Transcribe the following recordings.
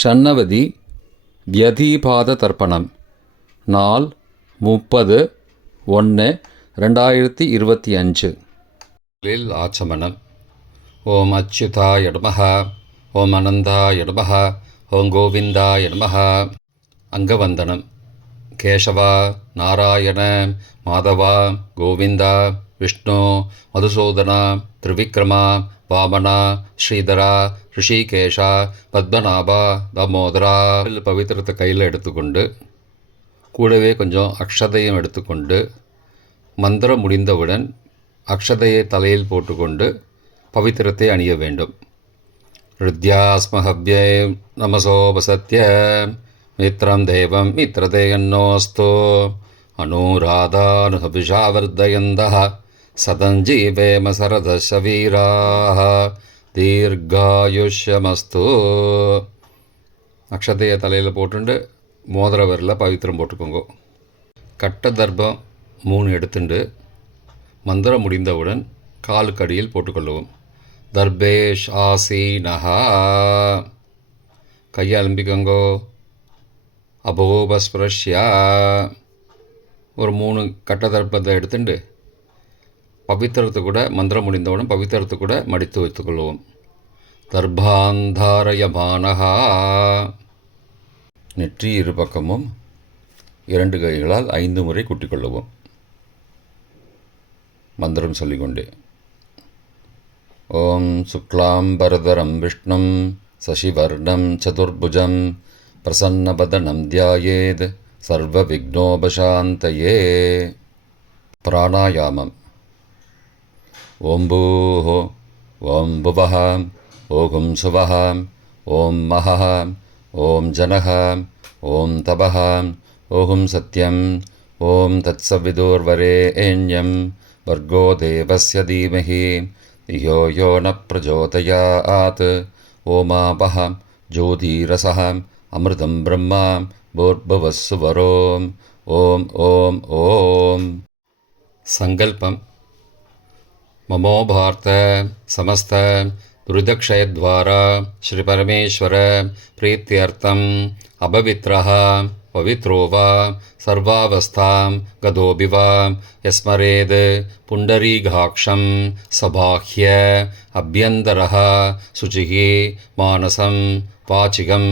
ஷண்ணவதி வியதீபாத தர்ப்பணம். நாள் 30/1/2025. ஆச்சமனம். ஓம் அச்சுதாய நமஹ, ஓம் அனந்தாய நமஹ, ஓம் கோவிந்தாய நமஹ. அங்கவந்தனம். கேசவா, நாராயண, மாதவா, கோவிந்தா, விஷ்ணு, மதுசூதனா, திரிவிக்ரமா, வாமனா, ஸ்ரீதரா, ரிஷிகேஷா, பத்மநாபா, தாமோதரா. பவித்திரத்தை கையில் எடுத்துக்கொண்டு கூடவே கொஞ்சம் அக்ஷதையும் எடுத்துக்கொண்டு மந்திரம் முடிந்தவுடன் அக்ஷதையை தலையில் போட்டுக்கொண்டு பவித்திரத்தை அணிய வேண்டும். ருத்யாஸ்மஹவ்யே நமசோபசத்ய மித்ரம் தேவம் மித்ரதேயன்னோஸ்தோ அனுராதானுஹபிஷாவர்தயந்தः சதஞ்சீவேம சரதசவீராः தீர்காயுஷ்யமஸ்து. அக்ஷதையை தலையில் போட்டுண்டு மோதிர விரலில் பவித்திரம் போட்டுக்கோங்க. கட்ட தர்ப்பம் 3 எடுத்துண்டு மந்திரம் முடிந்தவுடன் காலுக்கடியில் போட்டுக்கொள்ளவும். தர்பேஷ் ஆசீனஹா. கையை அலம்பிக்கோங்கோ. அபோபஸ்பிரஷ்யா. ஒரு 3 கட்ட தர்ப்பத்தை எடுத்துட்டு பவித்திரத்தை கூட மந்திரம் முடிந்தவுடன் பவித்திரத்தை கூட மடித்து வைத்துக்கொள்வோம். தர்பாந்தாரயமானஹா. நெற்றி இரு பக்கமும் 2 கைகளால் 5 முறை குட்டிக்கொள்ளவும். மந்திரம் சொல்லிக்கொண்டே. ஓம் சுக்லாம்பரதரம் விஷ்ணும் சசிவர்ணம் சதுர்புஜம் பிரசன்னபதனம் தியாயேத் சர்வ விக்னோபசாந்தயே. பிராணாயாமம். ஓம் பூஹ, ஓம் புவஹ, ஓம் சுவஹ, ஓம் மஹஹ, ஓம் ஜனஹ, ஓம் தபஹ, ஓம் சத்யம், ஓம் தத்சவிதுர்வரேண்யம் வர்கோ தேவஸ்ய தீமஹி धियो यो न प्रचोदयात्. ओमापः ज्योतिरसः अमृतं ब्रह्मा भूर्भुवस्सुवरोम्. ओम ओम ओम. संकल्पम. ममो भारत समस्त दुरितक्षयद्वारा श्री परमेश्वर प्रीत्यर्थम अपवित्रः पवित्रो वा सर्वावस्थां गतोऽपि वा यस्मरेद् पुण्डरीकाक्षं सबाह्य अभ्यन्तरः शुचिः मानसं वाचिकं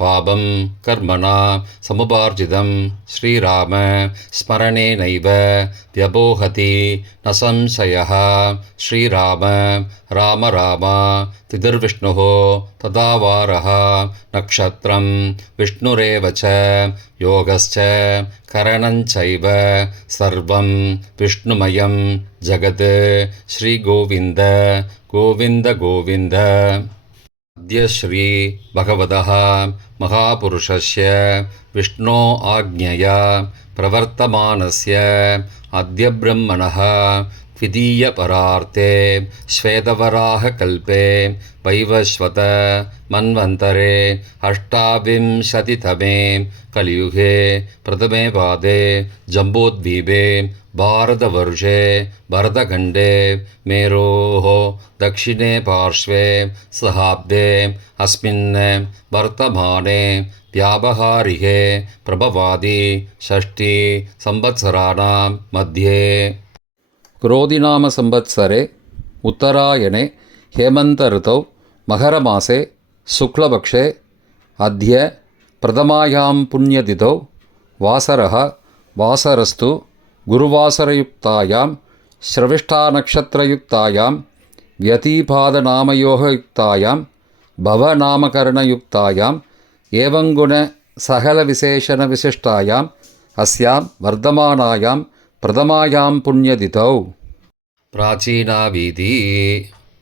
पापं कर्मणा समुपार्जितं श्रीराम स्मरणेनैव व्यपोहति न संशयः. श्रीराम राम राम तिथिर्विष्णुः तथा वारः नक्षत्रं विष्णुरेव च योगश्च करणञ्चैव सर्वं विष्णुमयं जगत्. श्रीगोविन्द गोविन्द गोविन्द. अद्य श्री भगवतः महापुरुषस्य विष्णो आज्ञया प्रवर्तमानस्य अद्य ब्रह्मणः द्वितीयपरार्थे श्वेतवराहकल्पे वैवस्वत मन्वन्तरे 28तमे कलियुगे प्रथमे पादे जम्बूद्वीपे भारतवर्षे भरतखण्डे मेरोः दक्षिणे पार्श्वे सहाब्दे अस्मिन् वर्तमाने व्यावहारिके प्रभवादि षष्ठी संवत्सराणां मध्ये क्रोधिनाम संवत्सरे उत्तरायणे हेमंत ऋतौ मकरमासे शुक्लपक्षे अद्य प्रथमायां पुण्यतिथौ वासरः वासरस्तु गुरुवासरयुक्तायां श्रविष्ठानक्षत्रयुक्तायां व्यतीपादनामयोगयुक्तायां भवनामकरणयुक्तायां एवंगुणसकलविशेषणविशिष्टायाम् अस्यां वर्धमानायां प्रथमायां पुण्यतिथौ. प्राचीना வீதி.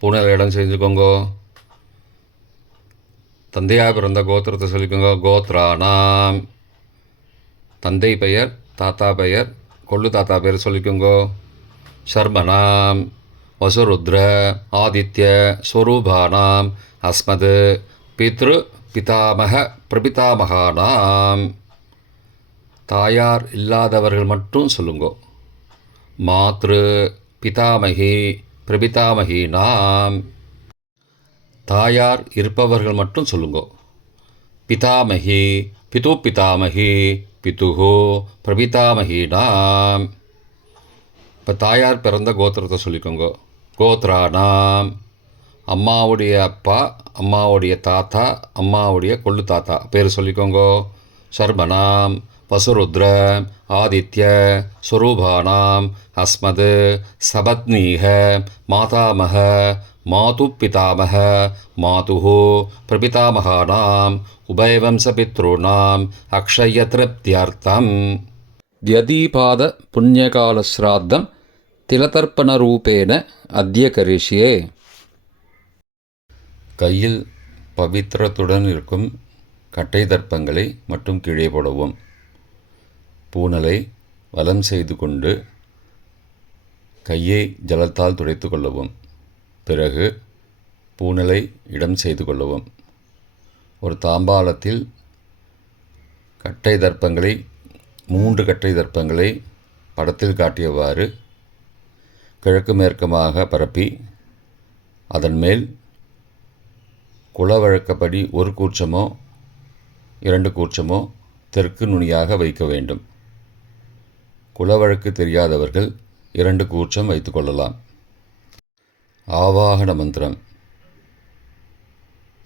பூனல் இடம் செஞ்சுக்கோங்கோ. தந்தையாக பிறந்த கோத்திரத்தை சொல்லிக்கோங்க. கோத்ரானாம். தந்தை பெயர், தாத்தா பெயர், கொள்ளு தாத்தா பெயர் சொல்லிக்கோங்கோ. சர்மனாம் வசுருத்ர ஆதித்ய ஸ்வரூபானாம் அஸ்மத் பித்ரு பிதாமக பிரபிதாமகானாம். தாயார் இல்லாதவர்கள் மட்டும் சொல்லுங்கோ. மாத்ரு பிதாமகி பிரபிதாமகீனாம். தாயார் இருப்பவர்கள் மட்டும் சொல்லுங்கோ. பிதாமகி பிது பிதாமகி பிதுஹோ பிரபிதாமகீனாம். இப்போ தாயார் பிறந்த கோத்திரத்தை சொல்லிக்கோங்க. கோத்ரானாம், அம்மாவுடைய அப்பா, அம்மாவுடைய தாத்தா, அம்மாவுடைய கொள்ளு தாத்தா பேர் சொல்லிக்கோங்க. சர்மனாம் வசுருத்ர ஆதித்ய ஸ்வரூபானாம் அஸ்மத் சபத்னீக மாதாமக மாது பிதாமக மாதுஹோ பிரபிதாமகானாம் உபயவம்சபித்ருணாம் அக்ஷயத்ருப்தியர்த்தம் யதீபாத புண்ணியகாலஸ்ராத்தம் திலதர்ப்பணரூபேண அத்ய கரிஷ்யே. கையில் பவித்திரத்துடன் இருக்கும் கட்டை தர்ப்பங்களை மட்டும் கீழே போடவும். பூனலை வலம் செய்து கொண்டு கையை ஜலத்தால் துடைத்து கொள்ளவும். பிறகு பூனலை இடம் செய்து கொள்ளவும். ஒரு தாம்பாளத்தில் கட்டை தர்ப்பங்களை 3 கட்டை தர்ப்பங்களை படத்தில் காட்டியவாறு கிழக்கு மேற்கமாக பரப்பி அதன் மேல் குலவழக்கப்படி 1 கூர்ச்சமோ 2 கூர்ச்சமோ தெற்கு நுனியாக வைக்க வேண்டும். குலவழக்கு தெரியாதவர்கள் 2 கூர்ச்சம் வைத்து கொள்ளலாம். ஆவாகன மந்திரம்.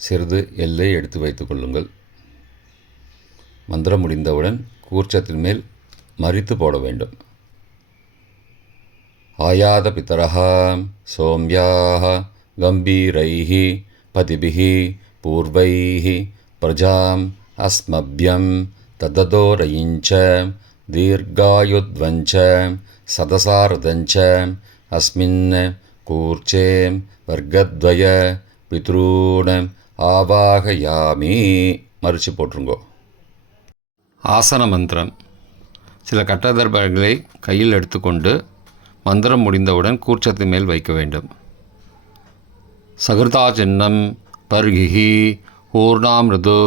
சிறிது எல்லை எடுத்து வைத்து கொள்ளுங்கள். மந்திரம் முடிந்தவுடன் கூர்ச்சத்தின் மேல் மரித்து போட வேண்டும். ஆயாத பிதரஹ சோம்யாஹ கம்பீரைஹ பதிபிஹ பூர்வைஹ பிரஜாம் அஸ்மப்யம் தததோரயிஞ்ச தீர்காயுத்வஞ்ச சதசாரதஞ்ச அஸ்மின் கூர்ச்சே வர்க்கத்வய பித்ரூண ஆவாகயாமி. மறித்து போட்டுருங்கோ. ஆசன மந்திரம். சில கட்டதர்பங்களை கையில் எடுத்துக்கொண்டு மந்திரம் முடிந்தவுடன் கூர்ச்சத்தின் மேல் வைக்க வேண்டும். சகிருதா சின்னம் பர்கிஹி ஊர்ணாமிருது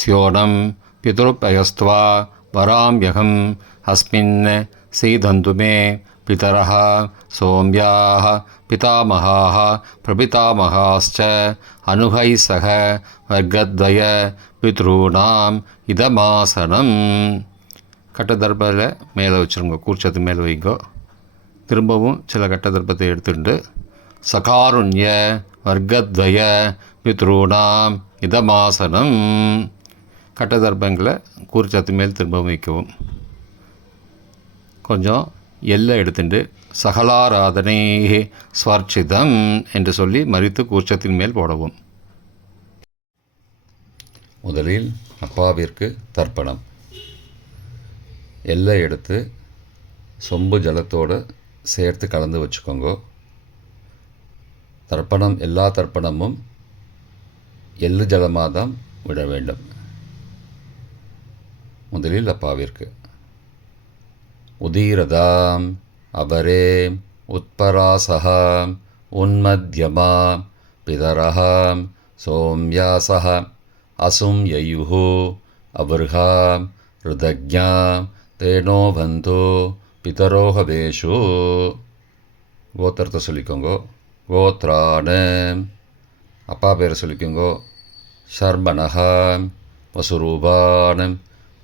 ஸ்யோனம் பிதுருப்பயஸ்துவா வராம்யகம் அஸ்மின் சீதந்துமே பிதரஹ சோம்யாஹ பிதாமகாஹ பிரபிதாமகாஸ்ச அனுகை சக வர்க்கத்வய பித்ருணாம் இதமாசனம். கட்டதர்பத்தில் மேலே வச்சுருங்க. கூர்ச்சத்து மேலே வைங்கோ. திரும்பவும் சில கட்டதர்ப்பத்தை எடுத்துட்டு சகாருண்ய வர்க்கத்வய பித்ருணாம் இதமாசனம். கட்டதர்ப்பங்களை கூர்ச்சத்து மேல் திரும்பவும் வைக்கவும். கொஞ்சம் எல்லை எடுத்துட்டு சகலாராதனை ஸ்வர்ச்சிதம் என்று சொல்லி மறித்து கூர்ச்சத்தின் மேல் போடவும். முதலில் அப்பாவிற்கு தர்ப்பணம். எல்லை எடுத்து சொம்பு ஜலத்தோடு சேர்த்து கலந்து வச்சுக்கோங்க. தர்ப்பணம் எல்லா தர்ப்பணமும் எள்ளு ஜலமாக தான் விட வேண்டும். முதலில் அப்பாவிற்கு. உதீரதாம் அபரே உத்பராசகாம் உன்மத்யமாம் பிதரஹாம் சோம்யாசஹ அசும் யயுஹு அபர்ஹாம் ருதக்ஞாம் தேனோ பந்தோ பிதரோஹவேஷு. கோத்திரத்தை சொல்லிக்கோங்கோ. கோத்ரான. அப்பா பேரை சொல்லிக்கோங்கோ. ஷர்மணஹாம் வசுரூபானம்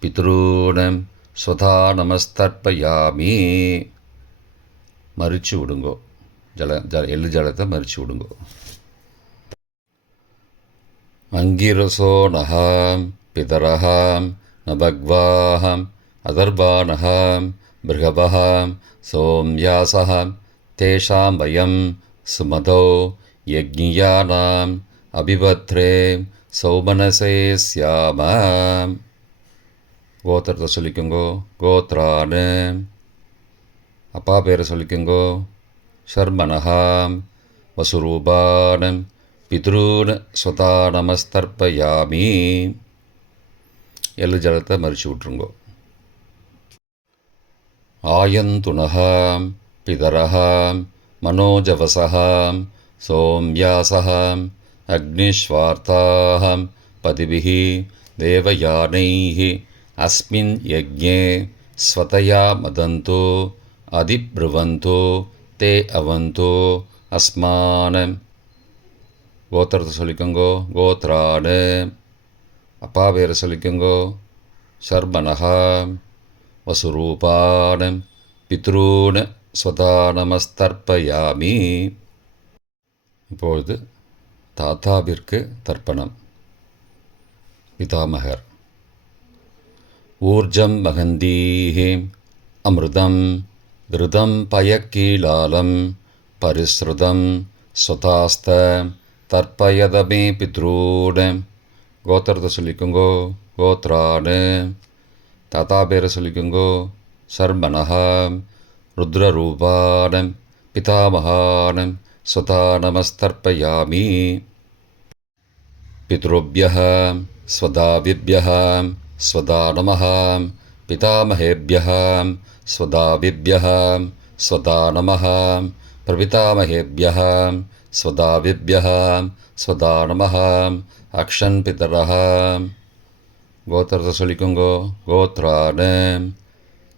பித்ரூனம் ஸ்வதா நமஸ்தர்ப்பயாமி. மறித்து விடுங்கோ. எள்ளு ஜலத்தை மறித்து விடுங்கோ. அங்கிரசோ நகாம் பிதரஹாம் நபக்வாஹாம் அதர்பானஹாம் பிருகபஹாம் சோம்யாசஹாம் தேஷாம் வயம் சுமதோ யக்ஞியானாம் அபிபத்ரே சௌமனசே ஸ்யாமாம். கோத்திரத்தை சொல்லிக்கோங்கோ. கோத்ரான. அப்பா பேரை சொல்லிக்கோங்கோ. ஷர்மணஹாம் வசுரூபானம் பித்ரூன் ஸ்வதா நமஸ்தர்ப்பயாமி. எள்ளு ஜலத்தை மறித்து விட்ருங்கோ. ஆயந்துனஹாம் பிதரஹாம் மனோஜவசஹாம் சோம்யாசஹாம் அக்னிஸ்வார்த்தாஹாம் பதிபிஹி தேவயானைஹி அஸ்மின் யக்ஞே ஸ்வதயா மதந்தோ அதிப்ருவந்தோ தே அவந்தோ அஸ்மான. கோத்திரத்தை சொல்லிக்கோங்கோ. கோத்ரான. அப்பா பேரை சொல்லிக்கோங்கோ. சர்மனஹா வசுரூபான பித்ரூன ஸ்வதா நமஸ்தர்ப்பயாமி. இப்பொழுது தாத்தாவிற்கு தர்ப்பணம். பிதாமகர். ஊர்ஜம் மகந்தீஹே அமிர்தம் கிருதம் பயக்கீலாலம் பரிஸ்ருதம் ஸ்வதாஸ்த தர்ப்பயதமே பித்ரூன. கோத்திரத்தை சொல்லிக்கோங்கோ. கோத்ரானு. தாத்தா பேரை சொல்லிக்கோங்கோ. சர்மனஹா ருத்ரரூபான பிதாமகான ஸ்வதா நமஸ்தர்ப்பயாமி. பித்ருभ्यः स्वदाविभ्यः स्वदा नमः. पितामहेभ्यः स्वदाविभ्यः स्वदा नमः. प्रपितामहेभ्यः स्वदाविभ्यः स्वदा नमः. अक्षन् पितरः. கோத்திரத்தை சொல்லிக்கோங்கோ. கோத்ரானு.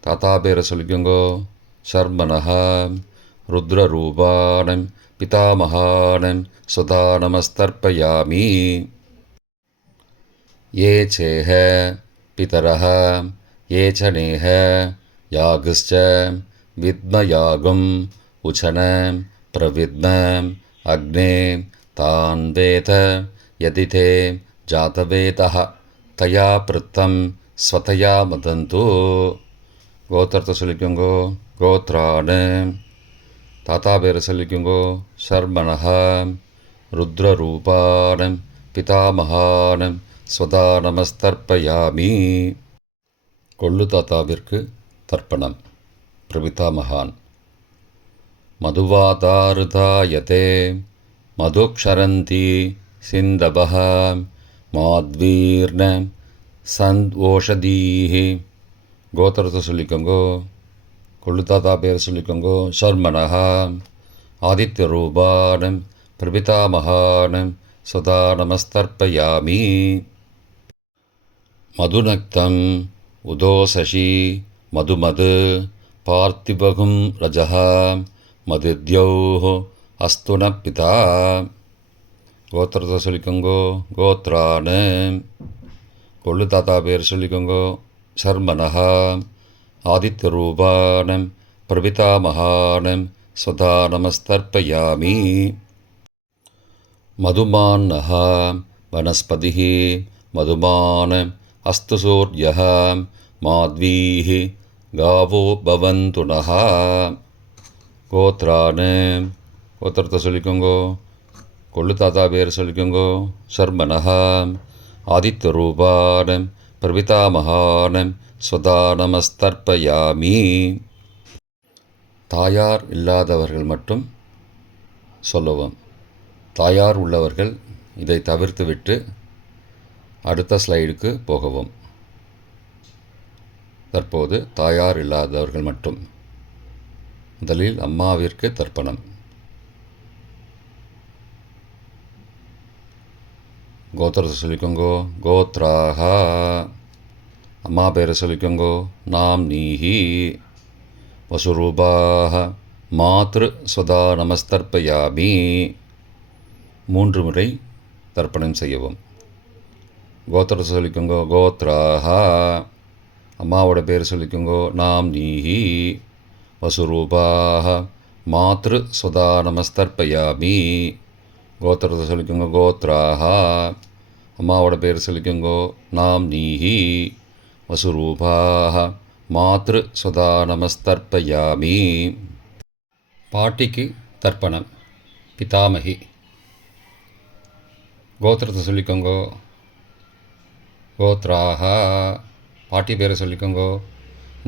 தாத்தா பேரை சொல்லிக்கோங்கோ. சர்மனஹா ருத்ரரூபான பிதாமகான ஸ்வதா நமஸ்தர்ப்பயாமி. ये चेह पितरः ये च नेह यागश्च विद्मयागम् उचन प्रविद्म अग्ने तान् वेद यदि ते जातवेदः तया पृत्तं स्वतया मदन्तु. கோத்திரத்தை சொல்லிக்கோங்கோ. கோத்ரானு. தாத்தா பேரை சொல்லிக்கோங்கோ. சர்மனஹா ருத்ரரூபான பிதாமகான ஸ்வதா நமஸ்தர்ப்பயாமி. கொள்ளு தாத்தாவிற்கு தர்ப்பணம். பிரபிதாமகான். மதுவாதாருதாயதே மதுக்ஷரந்தி சிந்தபஹ மாத்வீர்ண சந்த்வோஷதீஹி. கோத்திரத்தை சொல்லிக்கோங்கோ. கொள்ளு தாத்தா பேரை சொல்லிக்கோங்கோ. சர்மனஹா ஆதித்யரூபான பிரபிதாமகான ஸ்வதா நமஸ்தர்ப்பயாமி. மதுநக்தம் உதோசசி மதுமது பார்த்திபகும் ரஜः மதித்யௌः அஸ்துன பிதா. கோத்திரத்தை சொல்லிக்கோங்கோ. கோத்ரானு. கொள்ளு தாத்தா பேர் சொல்லிக்கோங்கோ. சர்மனஹா ஆதித்யரூபான பிரபிதாமகான ஸ்வதா நமஸ்தர்ப்பயாமி. மதுமான்னः वनस्पतिः मधुमान् अस्तु सूर्यः माध्वीः गावो भवन्तु नः. கோத்ரானு. கோத்திரத்தை சொல்லிக்கோங்கோ. கொள்ளு தாத்தா பேர் சொல்லிக்கோங்கோ. சர்மனஹா ஆதித்யரூபான பிரபிதாமகான ஸ்வதா நமஸ்தர்ப்பயாமி. தாயார் இல்லாதவர்கள் மட்டும் சொல்லவும். தாயார் உள்ளவர்கள் இதை தவிர்த்துவிட்டு அடுத்த ஸ்லைடுக்கு போகவும். தற்போது தாயார் இல்லாதவர்கள் மட்டும். முதலில் அம்மாவிற்கு தர்ப்பணம். கோத்திரத்தை சொல்லிக்கோங்கோ. கோத்ராஹா. அம்மா பேரை சொல்லிக்கோங்கோ. நாம் நீஹி வசுரூபாஹ மாத்ரு ஸ்வதா நமஸ்தர்ப்பயாமி. 3 முறை தர்ப்பணம் செய்யவும். கோத்திரத்தை சொல்லிக்கோங்கோ. கோத்ராஹா. அம்மாவோட பேர் சொல்லிக்கோங்கோ. நாம் நீஹி வசுரூபாஹ மாத்ரு ஸ்வதா நமஸ்தர்ப்பயாமி. கோத்திரத்தை சொல்லிக்கோங்கோ. கோத்ராஹா. அம்மாவோட பேர் சொல்லிக்கோங்கோ. நாம் நீஹி வசுரூபாஹ மாத்ரு ஸ்வதா நமஸ்தர்ப்பயாமி. பாட்டிக்கு தர்ப்பணம். பிதாமகி. கோத்திரத்தை சொல்லிக்கோங்கோ. கோத்ராஹா. பாட்டி பேரை சொல்லிக்கோங்கோ.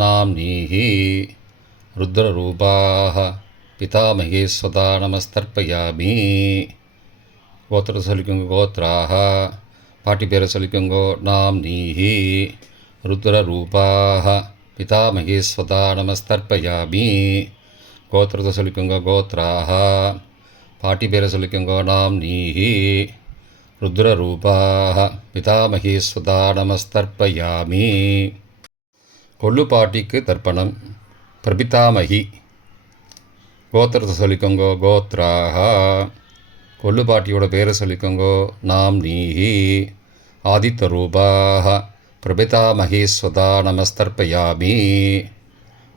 நாம் நீஹி ருத்ரரூபாஹ பிதாமகி ஸ்வதா நமஸ்தர்ப்பயாமி. கோத்திரத்தை சொல்லிக்கோங்கோ. கோத்ராஹா. பாட்டி பேரை சொல்லிக்கோங்கோ. நாம் நீஹி ருத்ரரூபாஹ பிதாமகி ஸ்வதா நமஸ்தர்ப்பயாமி. கோத்திரத்தை சொல்லிக்கோங்கோ. கோத்ராஹா. பாட்டி பேரை சொல்லிக்கோங்கோ. நாம் நீஹி ருத்ரரூபாஹ பிதாமகி ஸ்வதா நமஸ்தர்ப்பயாமி. கொள்ளு பாட்டிக்கு தர்ப்பணம். பிரபிதாமகி. கோத்திரத்தை சொல்லிக்கோங்கோ. கோத்ராஹா. கொள்ளு பாட்டியோட பேரை சொல்லிக்கோங்கோ. நாம் நீஹி ஆதித்தரூபாः பிரபிதாமகீஸ்வதா நமஸ்தர்ப்பயாமி.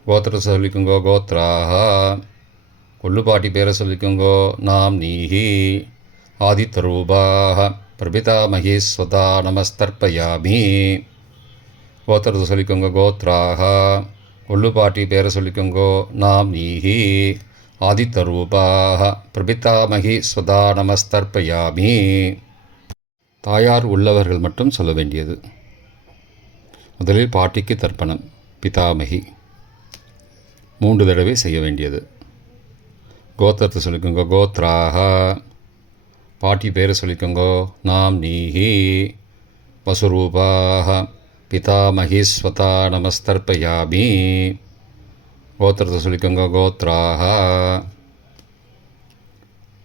கோத்திரத்தை சொல்லிக்கோங்கோ கோத்ராக. கொள்ளுப்பாட்டி பேரை சொல்லிக்கோங்கோ நாம் நீஹி. ஆதித்தரூபாः பிரபிதாமகீஸ்வதா நமஸ்தர்ப்பயாமி. கோத்திரத்தை சொல்லிக்கோங்க கோத்ராக. கொள்ளுப்பாட்டி பேரை சொல்லிக்கோங்கோ நாம் நீஹி. ஆதித்தரூபாக பிரபிதாமகீஸ்வதா நமஸ்தர்ப்பயாமி. தாயார் உள்ளவர்கள் மட்டும் சொல்ல வேண்டியது. முதலில் பாட்டிக்கு தர்ப்பணம் பிதாமகி 3 தடவை செய்ய வேண்டியது. கோத்திரத்தை சொல்லிக்கோங்க கோத்ராக. பாட்டி பேரை சொல்லிக்கோங்கோ நாம் நீஹி. வசுரூபாக பிதாமகீஸ்வதா நமஸ்தர்ப்பயாமி. கோத்திரத்தை சொல்லிக்கோங்க கோத்ராக.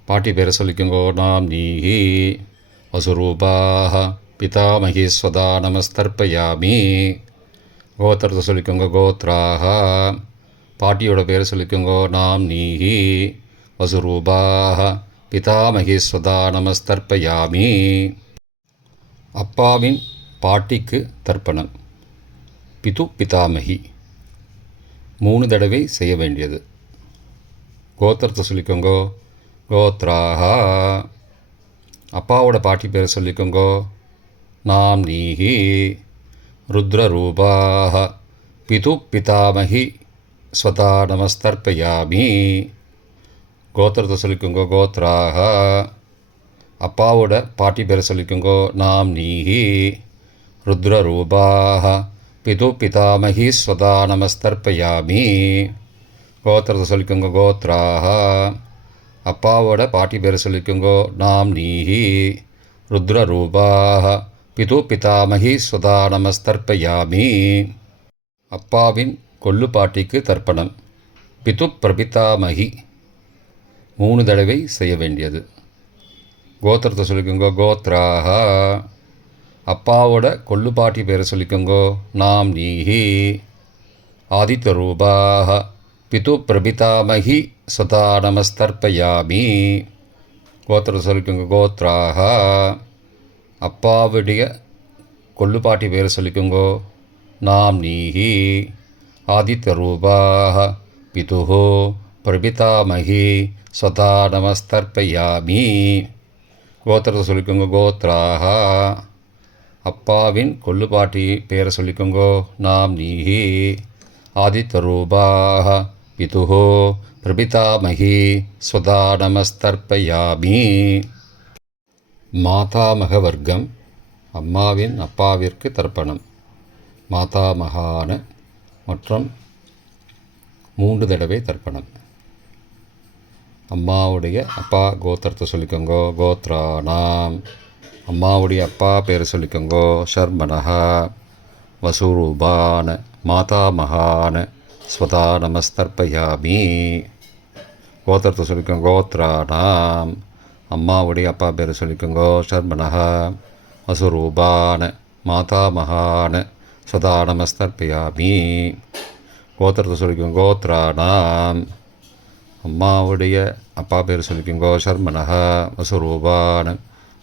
பாட்டி பேரை சொல்லிக்கோங்கோ நாம் நீஹி. வசுரூபாக பிதாமகீஸ்வதா நமஸ்தர்ப்பயாமி. கோத்திரத்தை சொல்லிக்கோங்க கோத்ராக. பாட்டியோட பேரை சொல்லிக்கோங்கோ நாம் நீஹி. வசுரூபாக பிதாமகீஸ்வதா நமஸ்தர்ப்பயாமி. அப்பாவின் பாட்டிக்கு தர்ப்பணம் பிது பிதாமகி 3 தடவை செய்ய வேண்டியது. கோத்திரத்தை சொல்லிக்கோங்கோ கோத்ராக. அப்பாவோட பாட்டி பேரை சொல்லிக்கோங்கோ நாம் நீஹி. ருத்ரரூபாக பிது பிதாமகி ஸ்வதா நமஸ்தர்ப்பயாமி. கோத்திரத்தை சொல்லிக்கோங்கோ கோத்ராக. அப்பாவோட பாட்டி பேரை சொல்லிக்கோங்கோ நாம் நீஹி. ருத்ரரூபாக பிது பிதாமகி ஸ்வதா நமஸ்தர்ப்பயாமி. கோத்திரத்தை சொல்லிக்கோங்க கோத்ராக. அப்பாவோட பாட்டி பேரை சொல்லிக்கோங்கோ நாம் நீஹி. ருத்ரரூபாக பிது பிதாமகி ஸ்வதா நமஸ்தர்ப்பயாமி. அப்பாவின் கொள்ளு பாட்டிக்கு தர்ப்பணம் பிது பிரபிதாமகி 3 தடவை செய்ய வேண்டியது. கோத்திரத்தை சொல்லிக்கோங்கோ கோத்ராக. அப்பாவோட கொள்ளு பாட்டி பேரை சொல்லிக்கோங்கோ நாம் நீஹி. ஆதித்தரூபாக பிது பிரபிதாமகி ஸ்வதா நமஸ்தர்ப்பயாமி. கோத்திரத்தை சொல்லிக்கோங்க கோத்ராக. அப்பாவுடைய கொள்ளுப்பாட்டி பேரை சொல்லிக்கோங்கோ நாம் நீஹி. ஆதித்தரூபாக பிதுஹோ பிரபிதாமகி ஸ்வதா நமஸ்தர்ப்பயாமி. கோத்திரத்தை சொல்லிக்கோங்க கோத்ராக. அப்பாவின் கொள்ளுப்பாட்டி பேரை சொல்லிக்கோங்கோ நாம் நீஹி. ஆதித்தரூபாக பிதுஹோ பிரபிதாமகி ஸ்வதா நமஸ்தர்ப்பயாமி. மாதாமக வர்க்கம் அம்மாவின் அப்பாவிற்கு தர்ப்பணம் மாதாமகான மற்றும் 3 தடவை தர்ப்பணம். அம்மாவுடைய அப்பா கோத்திரத்தை சொல்லிக்கோங்கோ கோத்ரானாம். அம்மாவுடைய அப்பா பேரை சொல்லிக்கோங்கோ ஷர்மனஹா. வசுரூபான மாதாமகான ஸ்வதா நமஸ்தர்ப்பயாமி. கோத்திரத்தை சொல்லிக்கோங்க கோத்ரானாம். அம்மாவுடைய அப்பா பேரை சொல்லிக்கோங்கோ ஷர்மனஹா. வசுரூபான மாதாமகான ஸ்வதா நமஸ்தர்ப்பயாமி. கோத்திரத்தை சொல்லிக்கோங்க கோத்ரானாம். அம்மாவுடைய அப்பா பேர் சொல்லிக்கோங்கோ ஷர்மனஹா. வசுரூபான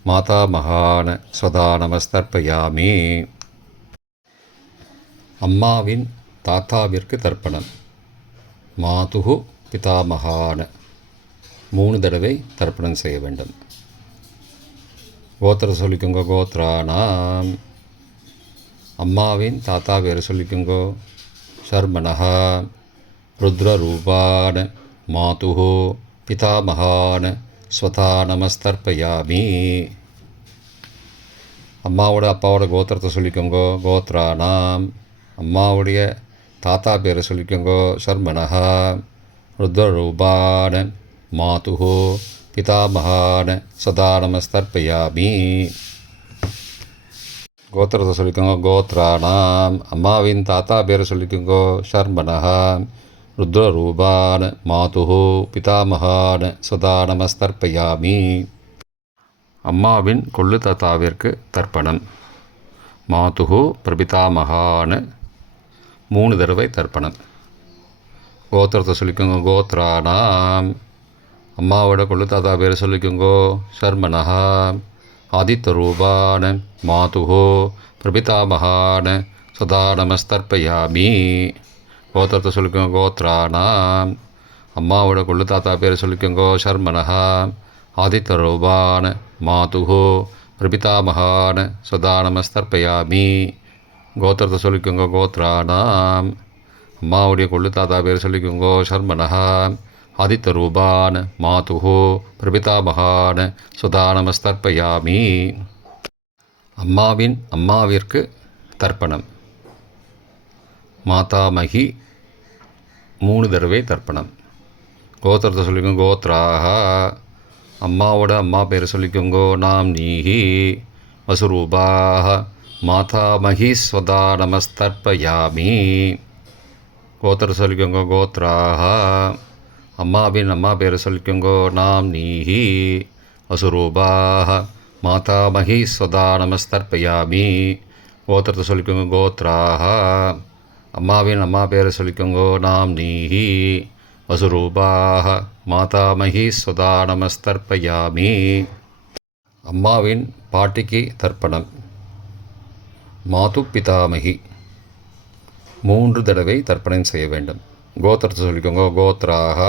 மாதாமகான ஸ்வதா நமஸ்தர்ப்பயாமி. அம்மாவின் தாத்தாவிற்கு தர்ப்பணம் மாதுஹு பிதாமகான 3 தடவை தர்ப்பணம் செய்ய வேண்டும். கோத்திரத்தை சொல்லிக்கோங்க கோத்ரானாம். அம்மாவின் தாத்தா பேரை சொல்லிக்கோங்கோ ஷர்மனஹா. ருத்ரரூபான மாதுஹு பிதாமகான ஸ்வதா நமஸ்தர்ப்பயாமி. அம்மாவோட அப்பாவோட கோத்திரத்தை சொல்லிக்கோங்கோ கோத்ரானாம். அம்மாவுடைய தாத்தா பேரை சொல்லிக்கோங்கோ ஷர்மனஹா. ருத்ரரூபான மாதுஹு பிதாமகான ஸ்வதா நமஸ்தர்ப்பயாமி. கோத்திரத்தை சொல்லிக்கோங்க கோத்ரானாம். அம்மாவின் தாத்தா பேரை சொல்லிக்கோங்கோ ஷர்மனஹா. ருத்ரரூபான மாதுஹு பிதாமகான ஸ்வதா நமஸ்தர்ப்பயாமி. அம்மாவின் கொள்ளு தாத்தாவிற்கு தர்ப்பணம் மாதுஹு பிரபிதாமகான 3 தடவை தர்ப்பணம். கோத்திரத்தை சொல்லிக்கோங்க கோத்ரானாம். அம்மாவோட கொள்ளு தாத்தா பேரை சொல்லிக்கோங்கோ ஷர்மனஹா. ஆதித்தரூபான மாதுஹோ பிரபிதாமகான சதா நமஸ்தர்ப்பயாமி. கோத்திரத்தை சொல்லிக்கோங்க. கோத்ரானாம். அம்மாவோட கொள்ளு தாத்தா பேர் சொல்லிக்கோங்கோ. சர்மனஹா. ஆதித்தரூபான மாதுஹோ பிரபிதாமகான சதா நமஸ்தர்ப்பயாமி. கோத்திரத்தை சொல்லிக்கோங்க. கோத்ரானாம். அம்மாவுடைய கொள்ளு தாத்தா பேர் சொல்லிக்கோங்கோ. சர்மனஹா. ஆதித்தரூபான மாதுஹோ பிரபிதாமகான சுதா நமஸ்தர்ப்பயாமி. அம்மாவிற்கு தர்ப்பணம். மாதாமகி 3 தடவை தர்ப்பணம். கோத்திரத்தை சொல்லிக்கோங்க. கோத்ராக. அம்மாவோட அம்மா பேர் சொல்லிக்கோங்கோ. நாம் நீஹி வசுரூபாக மாதாமகி ஸ்வதா நமஸ்தர்ப்பயாமி. கோத்திரத்தை சொல்லிக்கோங்க. கோத்ராக. அம்மாவின் அம்மா பேர் சொல்லிக்கோங்கோ. நாம் நீஹி வசுரூபாக மாதாமகி ஸ்வதா நமஸ்தர்ப்பயாமி. கோத்திரத்தை சொல்லிக்கோங்க. கோத்ராக. அம்மாவின் அம்மா பேரை சொல்லிக்கோங்கோ. நாம் நீஹி வசுரூபாக மாதாமகி ஸ்வதா நமஸ்தர்ப்பயாமி. அம்மாவின் பாட்டிக்கு தர்ப்பணம். மாது பிதாமகி 3 தடவை தர்ப்பணம் செய்ய வேண்டும். கோத்திரத்தை சொல்லிக்கோங்க. கோத்ராக.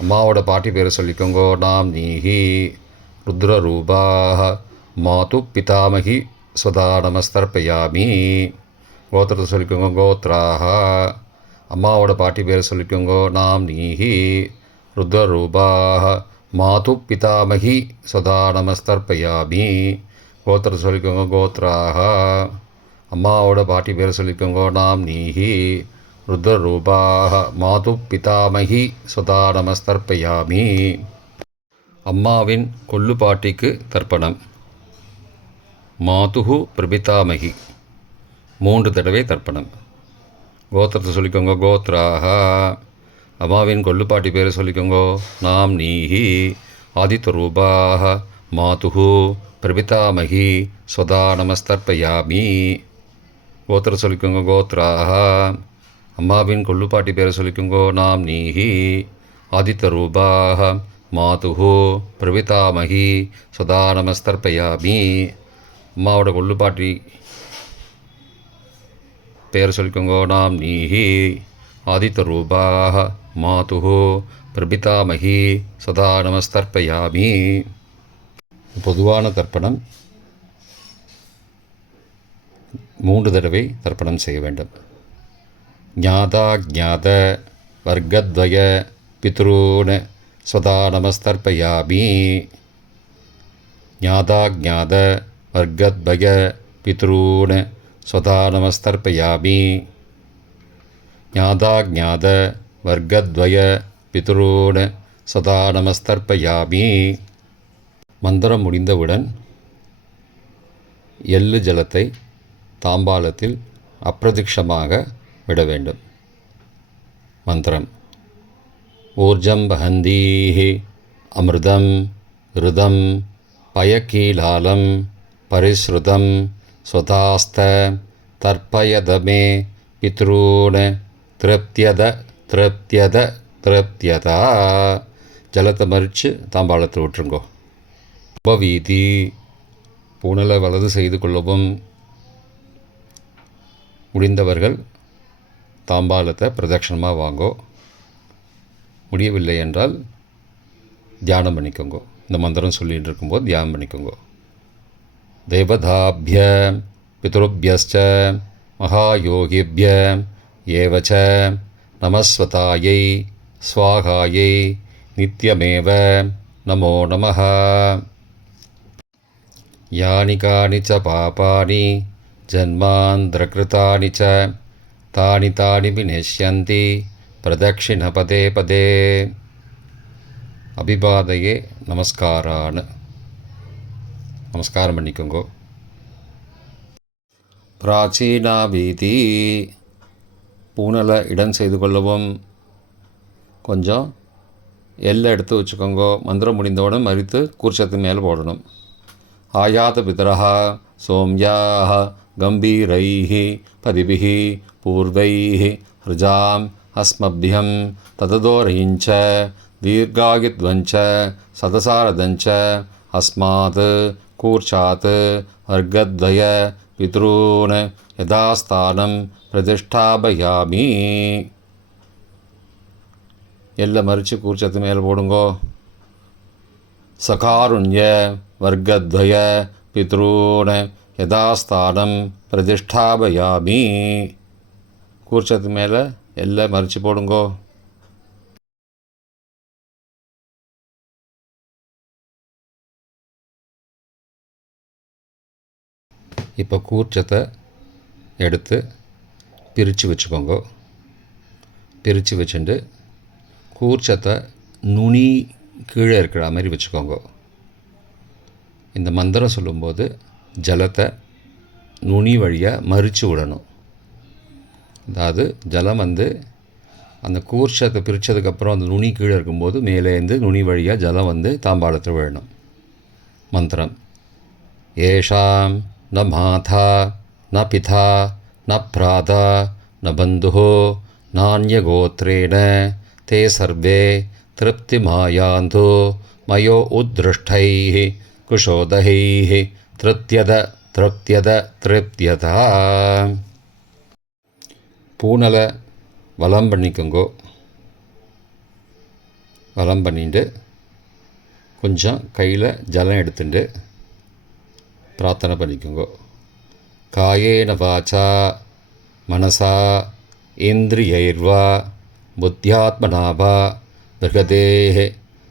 அம்மாவோட பாட்டி பேரை சொல்லிக்கோங்கோ. நாம் நீஹி ருத்ரரூபாக மாது பிதாமகி ஸ்வதா நமஸ்தர்ப்பயாமி. கோத்திரத்தை சொல்லிக்கோங்க. கோத்ராக. அம்மாவோட பாட்டி பேரை சொல்லிக்கோங்கோ. நாம் நீஹி ருத்ரரூபாக மாது பிதாமகி ஸ்வதா நமஸ்தர்ப்பயாமி. கோத்திரத்தை சொல்லிக்கோங்க. கோத்ராக. அம்மாவோட பாட்டி பேரை சொல்லிக்கோங்கோ. நாம் நீஹி ருத்ரரூபாக மாது பிதாமகி ஸ்வதா நமஸ்தர்ப்பயாமி. அம்மாவின் கொள்ளு பாட்டிக்கு தர்ப்பணம். மாதுஹு பிரபிதாமகி 3 தடவை தர்ப்பணம். கோத்திரத்தை சொல்லிக்கோங்க. கோத்ராக. அம்மாவின் கொள்ளுப்பாட்டி பேரை சொல்லிக்கோங்கோ. நாம் நீஹி ஆதித்தரூபாக மாதுஹு பிரபிதாமகி ஸ்வதா நமஸ்தர்ப்பயாமி. கோத்திரத்தை சொல்லிக்கோங்க. கோத்ராக. அம்மாவின் கொள்ளுப்பாட்டி பேரை சொல்லிக்கோங்கோ. நாம் நீஹி ஆதித்தரூபாக மாதுஹு பிரபிதாமகி ஸ்வதா நமஸ்தர்ப்பயாமி. அம்மாவோட கொள்ளுப்பாட்டி பேர் சொல்லிக்கோங்கோ. நாம் நீஹி ஆதித்தரூபாக மாதுஹு பிரபிதாமகி சதா நமஸ்தர்ப்பயாமி. பொதுவான தர்ப்பணம் 3 தடவை தர்ப்பணம் செய்ய வேண்டும். ஞாதா ஜாத வர்க்கத்வய பித்ரூன் சதா நமஸ்தர்ப்பயாமி. ஞாதா ஜாத வர்க்கத்வய பித்ரூன் சதா நமஸ்தர்ப்பயாமி. ஞாதா ஜாத வர்க்கத்வய பித்ரூன் சதா நமஸ்தர்ப்பயாமி. மந்திரம் முடிந்தவுடன் எள்ளு ஜலத்தை தாம்பாலத்தில் அப்பிரதிக்ஷமாக விட வேண்டும். மந்திரம். ஊர்ஜம் வஹந்தீஹி அமிர்தம் ருதம் பயக்கீலாலம் பரிஸ்ருதம் ஸ்வதாஸ்த தர்ப்பயதமே பித்ரூன் திருப்தியத திருப்தியத திருப்தியதா. ஜலத்தை மறித்து தாம்பாளத்தில் விட்டுருங்கோ. உபவீதி. பூனலை வலது செய்து கொள்ளவும். முடிந்தவர்கள் தாம்பாலத்தை பிரதட்சணமாக வாங்கோ. முடியவில்லை என்றால் தியானம் பண்ணிக்கோங்கோ. இந்த மந்திரம் சொல்லிகிட்டு இருக்கும்போது தியானம் பண்ணிக்கோங்கோ. தேவதாபிய பித்ருபியஸ்ச மகாயோகிபிய ஏவச்ச நமஸ்வதாயை ஸ்வாகாயை நித்யமேவ நமோ நமः. யானி கானி ச பாபானி ஜன்மாந்திரகிருதானி ச தானி தானி விநஷ்யந்தி பிரதக்ஷிண பதே பதே. அபிபாதையே நமஸ்காரான்னு நமஸ்காரம் பண்ணிக்கோங்கோ. பிராச்சீனா வீதி. பூனலை இடம் செய்து கொள்ளவும். கொஞ்சம் எல்லை எடுத்து வச்சுக்கோங்கோ. மந்திரம் முடிந்தவுடன் மறித்து கூர்ச்சத்து மேலே போடணும். ஆயாத பிதரஹா சோம்யாஹ கம்பீரைஹி பதிபிஹி பூர்வைஹி ஹிருஜாம் அஸ்மப்யம் தததோரயிஞ்ச தீர்காகித்வஞ்ச சதசாரதஞ்ச அஸ்மாத் கூர்ச்சாத் வர்க்கத்வய பித்ரூன் யதாஸ்தானம் பிரதிஷ்டாபயாமி. எல்லை மறித்து கூர்ச்சத்து மேலே போடுங்கோ. சகாருண்ய வர்க்கத்வய பித்ரூன் யதாஸ்தானம் பிரதிஷ்டாபயாமி. கூர்ச்சத்து மேலே எல்லை மறித்து போடுங்கோ. இப்போ கூர்ச்சத்தை எடுத்து பிரித்து வச்சுக்கோங்க. பிரித்து வச்சுட்டு கூர்ச்சத்தை நுனி கீழே இருக்கிற மாதிரி வச்சுக்கோங்க. இந்த மந்திரம் சொல்லும்போது ஜலத்தை நுனி வழியாக மறித்து விடணும். அதாவது ஜலம் அந்த கூர்ச்சத்தை பிரித்ததுக்கப்புறம் அந்த நுனி கீழே இருக்கும்போது மேலேருந்து நுனி வழியாக ஜலம் தாம்பாளத்தில் விழணும். மந்திரம்: ஏஷாம் ந மாதா ந பிதா ந பிராதா ந பந்துஹோ நான்யகோத்ரேண தே சர்வே திருப்திமாயாந்து மயோ உத்ருஷ்டைः குஷோதகைः திருப்தியத திருப்தியத திருப்தியதா. பூனலை வலம் பண்ணிக்கோங்கோ. வலம் பண்ணிட்டு கொஞ்சம் கையில் ஜலம் எடுத்துட்டு பிரார்த்தனை பண்ணிக்கோங்கோ. காயேன வாச்சா மனசா இந்திரியைர்வா புத்தியாத்மனாவா பிருகதேஹ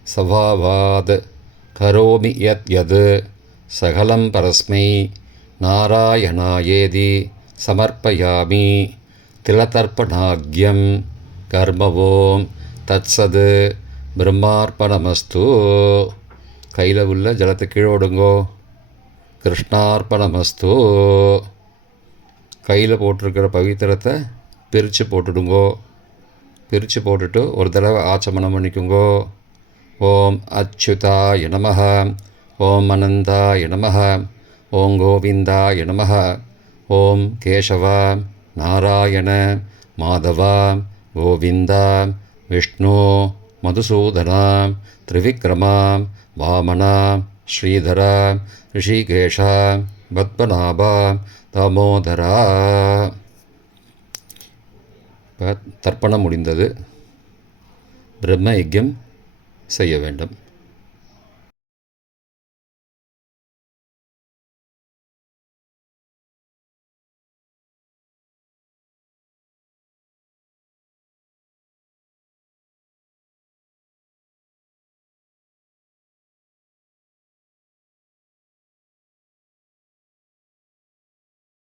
சவாவாத் கரோமி யத் யத் சகலம் பரஸ்மை நாராயணாயேதி சமர்ப்பயாமி. திலதர்ப்பணாக்யம் கர்மவோம் தத்சத் பிரம்மார்ப்பணமஸ்து. கையில் உள்ள ஜலத்தை கீழோடுங்கோ. கிருஷ்ணார்ப்பணமஸ்து. கையில் போட்டிருக்கிற பவித்திரத்தை பிரித்து போட்டுடுங்கோ. பிரித்து போட்டுட்டு ஒரு தடவை ஆச்சமனம் பண்ணிக்கோங்கோ. ஓம் அச்சுதாய நமஹ, ஓம் அனந்தாய நமஹ, ஓம் கோவிந்தாய நமஹ, ஓம் கேசவ நாராயண மாதவ கோவிந்த விஷ்ணு மதுசூதன திரிவிக்ரம வாமன ஸ்ரீதர ரிஷிகேஷ பத்மநாப தாமோதரா. இப்போ தர்ப்பணம் முடிந்தது. பிரம்ம யஜ்யம் செய்ய வேண்டும்.